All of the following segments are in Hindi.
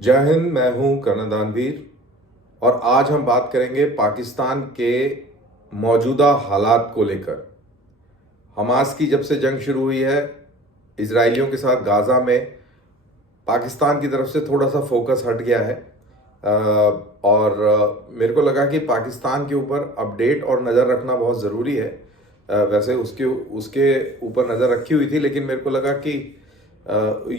जय हिंद। मैं हूं कर्नल दानवीर और आज हम बात करेंगे पाकिस्तान के मौजूदा हालात को लेकर। हमास की जब से जंग शुरू हुई है इजरायलियों के साथ गाज़ा में, पाकिस्तान की तरफ से थोड़ा सा फोकस हट गया है। मेरे को लगा कि पाकिस्तान के ऊपर अपडेट और नज़र रखना बहुत ज़रूरी है। वैसे उसके उसके ऊपर नज़र रखी हुई थी, लेकिन मेरे को लगा कि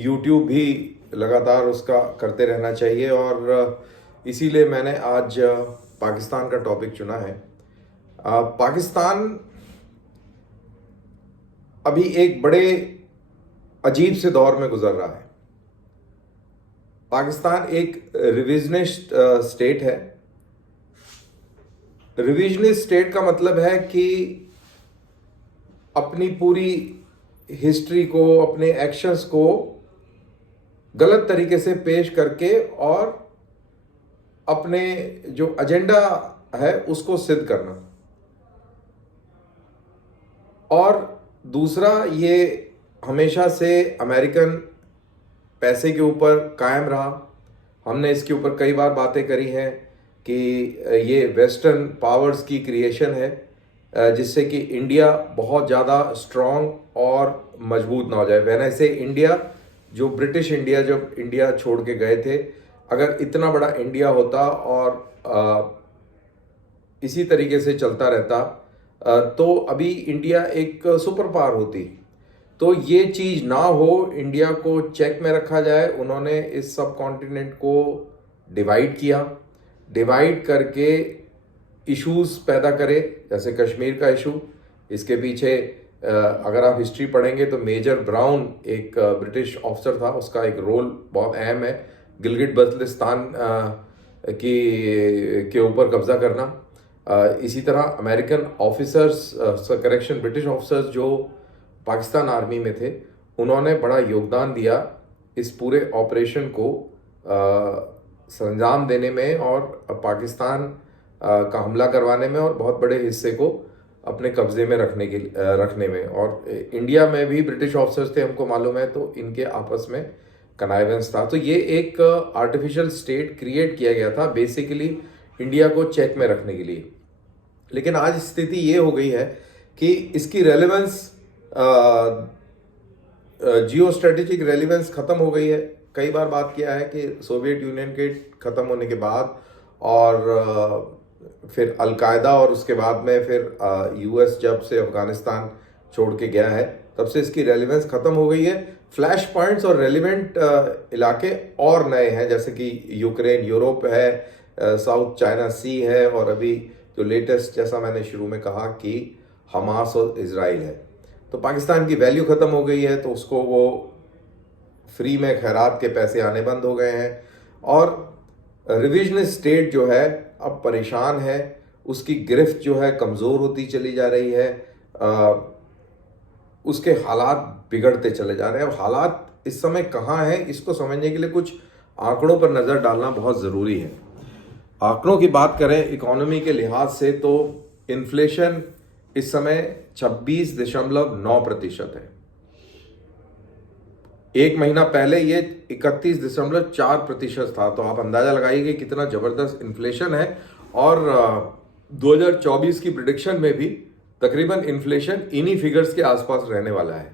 यूट्यूब भी लगातार उसका करते रहना चाहिए और इसीलिए मैंने आज पाकिस्तान का टॉपिक चुना है। पाकिस्तान अभी एक बड़े अजीब से दौर में गुजर रहा है। पाकिस्तान एक रिविजनिस्ट स्टेट है। रिविजनिस्ट स्टेट का मतलब है कि अपनी पूरी हिस्ट्री को, अपने एक्शंस को गलत तरीके से पेश करके और अपने जो एजेंडा है उसको सिद्ध करना। और दूसरा, ये हमेशा से अमेरिकन पैसे के ऊपर कायम रहा। हमने इसके ऊपर कई बार बातें करी हैं कि ये वेस्टर्न पावर्स की क्रिएशन है, जिससे कि इंडिया बहुत ज़्यादा स्ट्रॉन्ग और मजबूत ना हो जाए। वैसे से इंडिया, जो ब्रिटिश इंडिया जब इंडिया छोड़ के गए थे, अगर इतना बड़ा इंडिया होता और इसी तरीके से चलता रहता तो अभी इंडिया एक सुपर पावर होती। तो ये चीज़ ना हो, इंडिया को चेक में रखा जाए। उन्होंने इस सब कॉन्टिनेंट को डिवाइड किया, डिवाइड करके इश्यूज पैदा करे, जैसे कश्मीर का इशू। इसके पीछे अगर आप हिस्ट्री पढ़ेंगे तो मेजर ब्राउन एक ब्रिटिश ऑफिसर था, उसका एक रोल बहुत अहम है। गिलगिट बल्तिस्तान की के ऊपर कब्जा करना। इसी तरह American officers, correction, British officers जो पाकिस्तान आर्मी में थे, उन्होंने बड़ा योगदान दिया इस पूरे ऑपरेशन को संजाम देने में और पाकिस्तान का हमला करवाने में और बहुत बड़े हिस्से को अपने कब्जे में रखने में। और इंडिया में भी ब्रिटिश ऑफिसर्स थे, हमको मालूम है, तो इनके आपस में कनाइवेंस था। तो ये एक आर्टिफिशियल स्टेट क्रिएट किया गया था बेसिकली इंडिया को चेक में रखने के लिए। लेकिन आज स्थिति ये हो गई है कि इसकी रेलेवेंस, जियो स्ट्रेटेजिक रेलिवेंस ख़त्म हो गई है। कई बार बात किया है कि सोवियत यूनियन के ख़त्म होने के बाद और फिर अलकायदा और उसके बाद में फिर यूएस जब से अफगानिस्तान छोड़ के गया है, तब से इसकी रेलिवेंस ख़त्म हो गई है। फ्लैश पॉइंट्स और रेलिवेंट इलाके और नए हैं, जैसे कि यूक्रेन, यूरोप है, साउथ चाइना सी है, और अभी जो लेटेस्ट, जैसा मैंने शुरू में कहा, कि हमास और इजराइल है। तो पाकिस्तान की वैल्यू ख़त्म हो गई है, तो उसको वो फ्री में खैरात के पैसे आने बंद हो गए हैं। और रिविजनिस्ट स्टेट जो है अब परेशान है, उसकी गिरफ्त जो है कमज़ोर होती चली जा रही है। उसके हालात बिगड़ते चले जा रहे हैं। और हालात इस समय कहाँ हैं, इसको समझने के लिए कुछ आंकड़ों पर नज़र डालना बहुत ज़रूरी है। आंकड़ों की बात करें इकोनॉमी के लिहाज से, तो इन्फ्लेशन इस समय 26.9% है। एक महीना पहले ये 31.4% था। तो आप अंदाजा लगाइए कि कितना जबरदस्त इन्फ्लेशन है। और 2024 की प्रिडिक्शन में भी तकरीबन इन्फ्लेशन इन्हीं फिगर्स के आसपास रहने वाला है।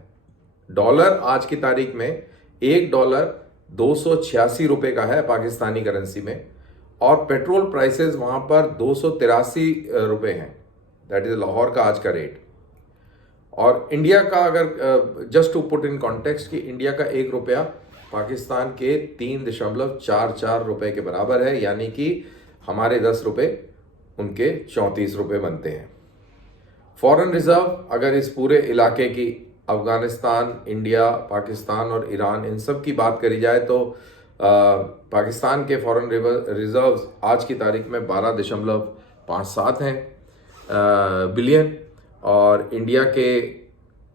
डॉलर आज की तारीख में $1 286 का है पाकिस्तानी करेंसी में, और पेट्रोल प्राइसेस वहां पर 283 हैं। दैट इज लाहौर का आज का रेट। और इंडिया का, अगर just to put in context, कि इंडिया का ₹1 पाकिस्तान के 3.44 रुपए के बराबर है, यानी कि हमारे 10 रुपए उनके 34 रुपए बनते हैं। फॉरेन रिजर्व अगर इस पूरे इलाके की, अफगानिस्तान, इंडिया, पाकिस्तान और ईरान, इन सब की बात करी जाए तो पाकिस्तान के फॉरेन रिजर्व्स आज की तारीख में 12.57 हैं बिलियन, और इंडिया के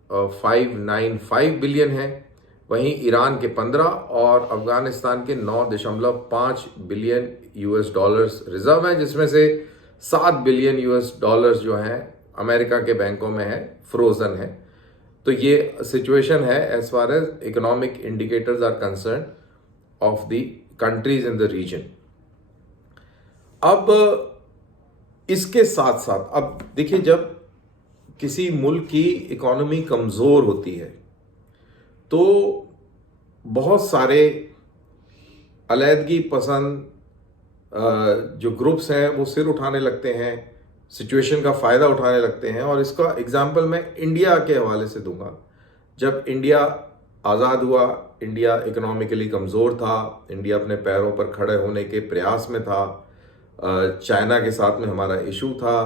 595 बिलियन हैं। वहीं ईरान के 15 और अफगानिस्तान के 9.5 बिलियन यूएस डॉलर्स रिजर्व हैं, जिसमें से 7 बिलियन यूएस डॉलर्स जो हैं अमेरिका के बैंकों में है, फ्रोजन है। तो ये सिचुएशन है as far as economic indicators are concern of the countries in the region. अब इसके साथ साथ अब देखिए, जब किसी मुल्क की इकोनॉमी कमज़ोर होती है तो बहुत सारे अलैदगी पसंद जो ग्रुप्स हैं वो सिर उठाने लगते हैं, सिचुएशन का फ़ायदा उठाने लगते हैं। और इसका एग्जांपल मैं इंडिया के हवाले से दूंगा। जब इंडिया आज़ाद हुआ, इंडिया इकोनॉमिकली कमज़ोर था, इंडिया अपने पैरों पर खड़े होने के प्रयास में था, चाइना के साथ में हमारा इशू था,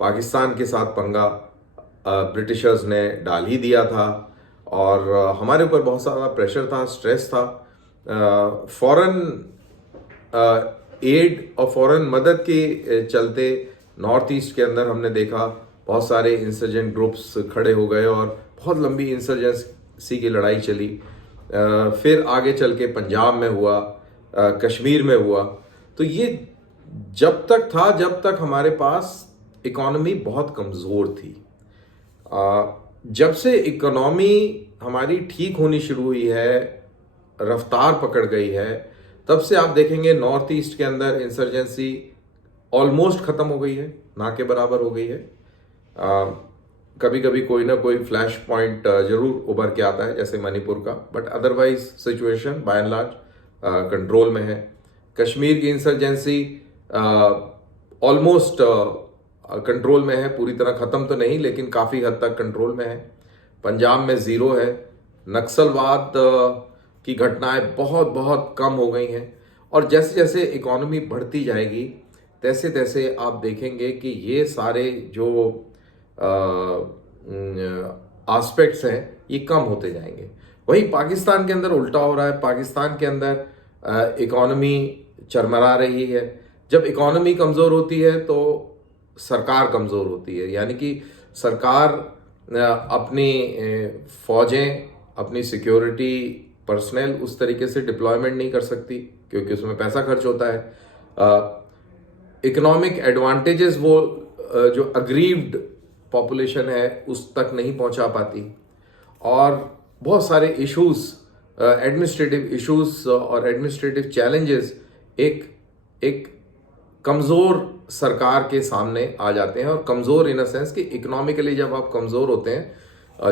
पाकिस्तान के साथ पंगा ब्रिटिशर्स ने डाल ही दिया था और हमारे ऊपर बहुत सारा प्रेशर था, स्ट्रेस था। फॉरेन एड और फॉरेन मदद के चलते नॉर्थ ईस्ट के अंदर हमने देखा बहुत सारे इंसर्जेंट ग्रुप्स खड़े हो गए और बहुत लंबी इंसर्जेंसी की लड़ाई चली। फिर आगे चल के पंजाब में हुआ, कश्मीर में हुआ। तो ये जब तक था जब तक हमारे पास इकोनॉमी बहुत कमज़ोर थी। जब से इकोनॉमी हमारी ठीक होनी शुरू हुई है, रफ्तार पकड़ गई है, तब से आप देखेंगे नॉर्थ ईस्ट के अंदर इंसर्जेंसी ऑलमोस्ट ख़त्म हो गई है, ना के बराबर हो गई है। कभी कभी कोई ना कोई फ्लैश पॉइंट जरूर उभर के आता है, जैसे मणिपुर का, but otherwise situation bye and large control में है। कश्मीर की इंसर्जेंसी ऑलमोस्ट कंट्रोल में है, पूरी तरह ख़त्म तो नहीं लेकिन काफ़ी हद तक कंट्रोल में है। पंजाब में ज़ीरो है। नक्सलवाद की घटनाएं बहुत बहुत कम हो गई हैं। और जैसे जैसे इकोनॉमी बढ़ती जाएगी तैसे तैसे आप देखेंगे कि ये सारे जो एस्पेक्ट्स हैं ये कम होते जाएंगे। वहीं पाकिस्तान के अंदर उल्टा हो रहा है। पाकिस्तान के अंदर इकोनॉमी चरमरा रही है। जब इकोनॉमी कमज़ोर होती है तो सरकार कमज़ोर होती है, यानी कि सरकार अपनी फ़ौजें, अपनी सिक्योरिटी पर्सनल उस तरीके से डिप्लॉयमेंट नहीं कर सकती क्योंकि उसमें पैसा खर्च होता है। इकोनॉमिक एडवांटेजेस वो जो अग्रीव्ड पॉपुलेशन है उस तक नहीं पहुंचा पाती। और बहुत सारे इश्यूज, एडमिनिस्ट्रेटिव इश्यूज और एडमिनिस्ट्रेटिव चैलेंजेस एक कमज़ोर सरकार के सामने आ जाते हैं। और कमज़ोर इन अ सेंस कि इकोनॉमिकली जब आप कमज़ोर होते हैं,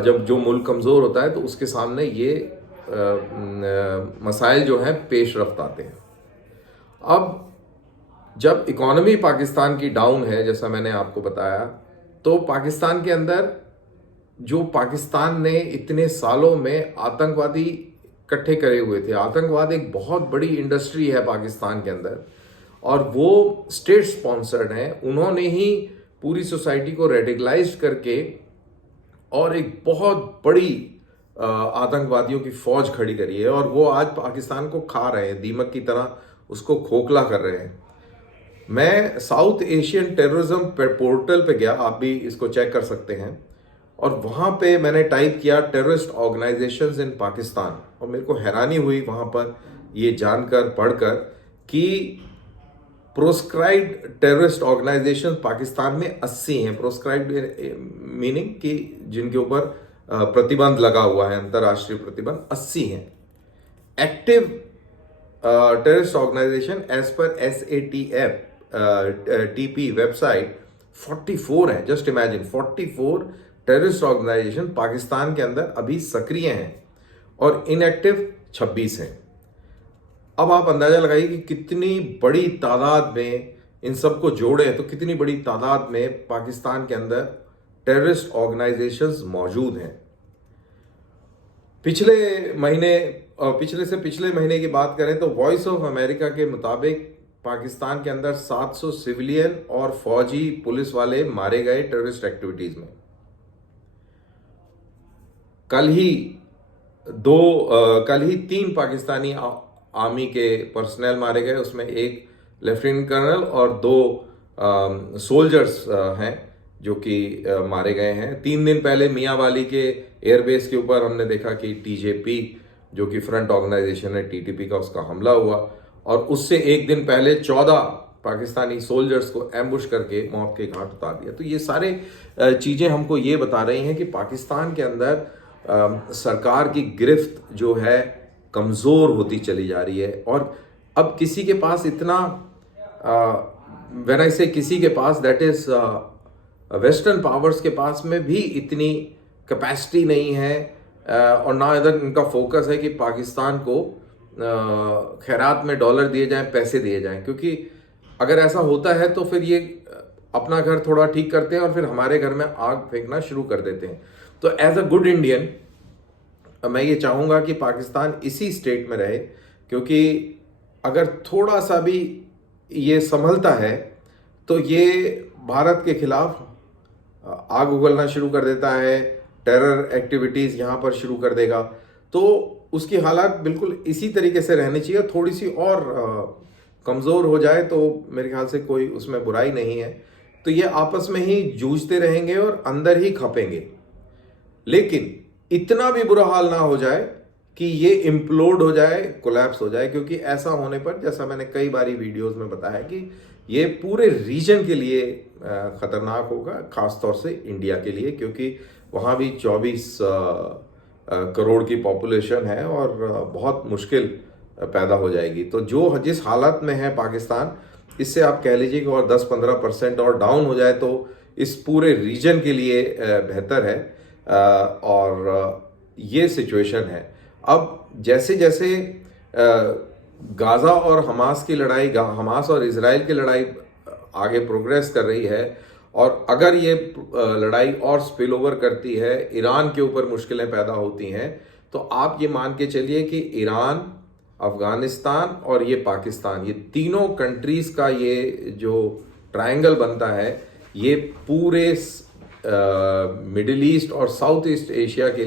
जब जो मुल्क कमज़ोर होता है तो उसके सामने ये मसाइल जो हैं पेश रफ्त आते हैं। अब जब इकोनॉमी पाकिस्तान की डाउन है, जैसा मैंने आपको बताया, तो पाकिस्तान के अंदर जो पाकिस्तान ने इतने सालों में आतंकवादी इकट्ठे करे हुए थे, आतंकवाद एक बहुत बड़ी इंडस्ट्री है पाकिस्तान के अंदर और वो स्टेट स्पॉन्सर्ड हैं। उन्होंने ही पूरी सोसाइटी को रेडिकलाइज करके और एक बहुत बड़ी आतंकवादियों की फौज खड़ी करी है और वो आज पाकिस्तान को खा रहे हैं, दीमक की तरह उसको खोखला कर रहे हैं। मैं साउथ एशियन टेररिज्म पोर्टल पे गया, आप भी इसको चेक कर सकते हैं, और वहाँ पे मैंने टाइप किया टेररिस्ट ऑर्गेनाइजेशंस इन पाकिस्तान, और मेरे को हैरानी हुई वहाँ पर ये जानकर पढ़कर कि प्रोस्क्राइब्ड टेररिस्ट ऑर्गेनाइजेशन पाकिस्तान में 80 हैं। प्रोस्क्राइब्ड मीनिंग कि जिनके ऊपर प्रतिबंध लगा हुआ है, अंतर्राष्ट्रीय प्रतिबंध, 80 हैं। Active terrorist organisation as per SATF TP website 44 है। Just imagine 44 terrorist organisation Pakistan के अंदर अभी सक्रिय हैं और इनएक्टिव 26 हैं। अब आप अंदाजा लगाइए कि कितनी बड़ी तादाद में इन सबको जोड़े तो कितनी बड़ी तादाद में पाकिस्तान के अंदर टेररिस्ट ऑर्गेनाइजेशंस मौजूद हैं। पिछले से पिछले महीने की बात करें तो वॉइस ऑफ अमेरिका के मुताबिक पाकिस्तान के अंदर 700 सिविलियन और फौजी पुलिस वाले मारे गए टेररिस्ट एक्टिविटीज में। कल ही 3 पाकिस्तानी आर्मी के पर्सनल मारे गए, उसमें एक लेफ्टिनेंट कर्नल और 2 सोल्जर्स हैं जो कि मारे गए हैं। 3 दिन पहले मियांवाली के एयरबेस के ऊपर हमने देखा कि TJP जो कि फ्रंट ऑर्गेनाइजेशन है TTP का, उसका हमला हुआ और उससे एक दिन पहले 14 पाकिस्तानी सोल्जर्स को एम्बुश करके मौत के घाट उतार दिया। तो ये सारे चीज़ें हमको ये बता रही हैं कि पाकिस्तान के अंदर सरकार की गिरफ्त जो है कमज़ोर होती चली जा रही है। और अब किसी के पास इतना, व्हेन आई से किसी के पास, दैट इज वेस्टर्न पावर्स के पास में भी इतनी कैपेसिटी नहीं है, और ना इधर इनका फोकस है कि पाकिस्तान को खैरात में डॉलर दिए जाएं, पैसे दिए जाएं, क्योंकि अगर ऐसा होता है तो फिर ये अपना घर थोड़ा ठीक करते हैं और फिर हमारे घर में आग फेंकना शुरू कर देते हैं। तो एज अ गुड इंडियन मैं ये चाहूँगा कि पाकिस्तान इसी स्टेट में रहे, क्योंकि अगर थोड़ा सा भी ये संभलता है तो ये भारत के खिलाफ आग उगलना शुरू कर देता है, टेरर एक्टिविटीज़ यहाँ पर शुरू कर देगा। तो उसकी हालात बिल्कुल इसी तरीके से रहनी चाहिए, थोड़ी सी और कमज़ोर हो जाए तो मेरे ख्याल से कोई उसमें बुराई नहीं है। तो ये आपस में ही जूझते रहेंगे और अंदर ही खपेंगे, लेकिन इतना भी बुरा हाल ना हो जाए कि ये इम्प्लोड हो जाए, कोलैप्स हो जाए, क्योंकि ऐसा होने पर, जैसा मैंने कई बारी वीडियोस में बताया, कि ये पूरे रीजन के लिए खतरनाक होगा, खासतौर से इंडिया के लिए, क्योंकि वहाँ भी 24 करोड़ की पॉपुलेशन है और बहुत मुश्किल पैदा हो जाएगी। तो जो जिस हालत में है पाकिस्तान, इससे आप कह लीजिए कि और 10-15% और डाउन हो जाए तो इस पूरे रीजन के लिए बेहतर है। और ये सिचुएशन है। अब जैसे जैसे गाज़ा और हमास की लड़ाई, हमास और इजराइल की लड़ाई आगे प्रोग्रेस कर रही है, और अगर ये लड़ाई और स्पिल ओवर करती है, ईरान के ऊपर मुश्किलें पैदा होती हैं, तो आप ये मान के चलिए कि ईरान, अफगानिस्तान और ये पाकिस्तान, ये तीनों कंट्रीज़ का ये जो ट्रायंगल बनता है, ये पूरे मिडिल ईस्ट और साउथ एशिया के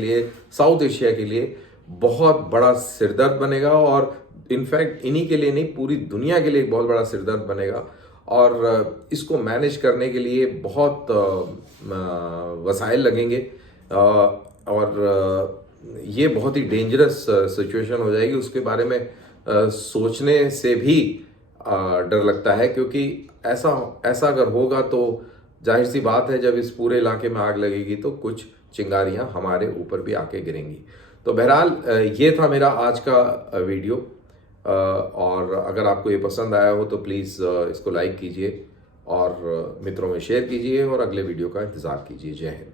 लिए बहुत बड़ा सिरदर्द बनेगा, और इनफैक्ट इन्हीं के लिए नहीं, पूरी दुनिया के लिए एक बहुत बड़ा सिरदर्द बनेगा। और इसको मैनेज करने के लिए बहुत वसाइल लगेंगे, और ये बहुत ही डेंजरस सिचुएशन हो जाएगी। उसके बारे में सोचने से भी डर लगता है, क्योंकि ऐसा अगर होगा तो जाहिर सी बात है, जब इस पूरे इलाके में आग लगेगी तो कुछ चिंगारियां हमारे ऊपर भी आके गिरेंगी। तो बहरहाल ये था मेरा आज का वीडियो, और अगर आपको ये पसंद आया हो तो प्लीज़ इसको लाइक कीजिए और मित्रों में शेयर कीजिए, और अगले वीडियो का इंतज़ार कीजिए। जय हिंद।